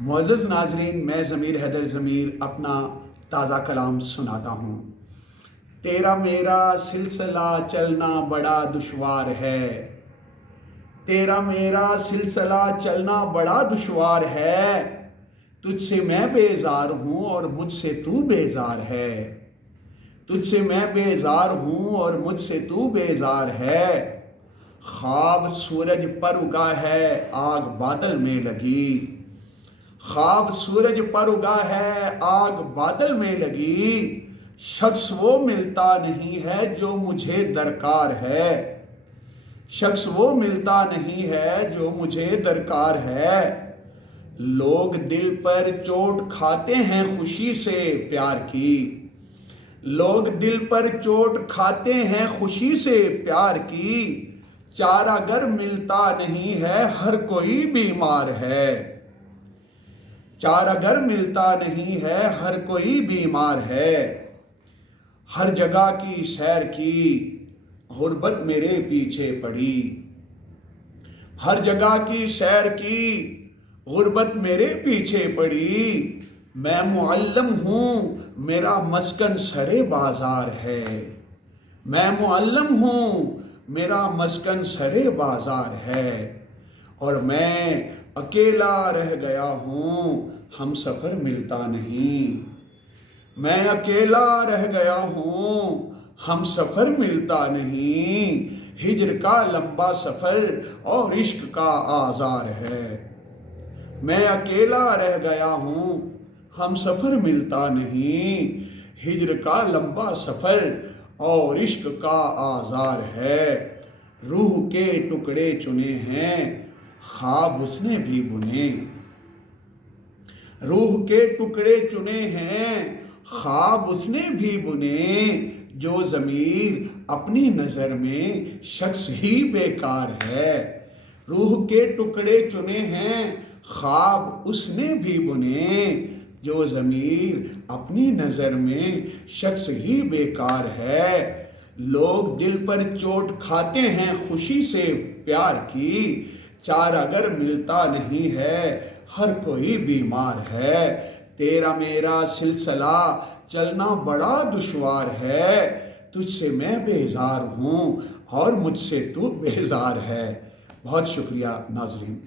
معزز ناظرین، میں ضمیر حیدر ضمیر اپنا تازہ کلام سناتا ہوں۔ تیرا میرا سلسلہ چلنا بڑا دشوار ہے، تیرا میرا سلسلہ چلنا بڑا دشوار ہے، تجھ سے میں بیزار ہوں اور مجھ سے تو بیزار ہے، تجھ سے میں بیزار ہوں اور مجھ سے تو بیزار ہے۔ خواب سورج پر اگا ہے آگ بادل میں لگی، خواب سورج پر اگا ہے آگ بادل میں لگی، شخص وہ ملتا نہیں ہے جو مجھے درکار ہے، شخص وہ ملتا نہیں ہے جو مجھے درکار ہے۔ لوگ دل پر چوٹ کھاتے ہیں خوشی سے پیار کی، لوگ دل پر چوٹ کھاتے ہیں خوشی سے پیار کی، چارہ گر ملتا نہیں ہے ہر کوئی بیمار ہے، چارہ گر ملتا نہیں ہے ہر کوئی بیمار ہے۔ ہر جگہ کی سیر کی غربت میرے پیچھے پڑی، ہر جگہ کی سیر کی غربت میرے پیچھے پڑی، میں معلم ہوں میرا مسکن سرے بازار ہے، میں معلم ہوں میرا مسکن سرے بازار ہے، اور میں اکیلا رہ گیا ہوں ہم سفر ملتا نہیں، میں اکیلا رہ گیا ہوں ہم سفر ملتا نہیں، ہجر کا لمبا سفر اور عشق کا آزار ہے، میں اکیلا رہ گیا ہوں ہم سفر ملتا نہیں، ہجر کا لمبا سفر اور عشق کا آزار ہے۔ روح کے ٹکڑے چنے ہیں خواب اس نے بھی بنے، روح کے ٹکڑے چنے ہیں خواب اس نے بھی بنے، جو ضمیر اپنی نظر میں شخص ہی بیکار ہے، روح کے ٹکڑے چنے ہیں خواب اس نے بھی بنے، جو ضمیر اپنی نظر میں شخص ہی بیکار ہے۔ لوگ دل پر چوٹ کھاتے ہیں خوشی سے پیار کی، چارہ گر ملتا نہیں ہے ہر کوئی بیمار ہے، تیرا میرا سلسلہ چلنا بڑا دشوار ہے، تجھ سے میں بیزار ہوں اور مجھ سے تو بیزار ہے۔ بہت شکریہ ناظرین۔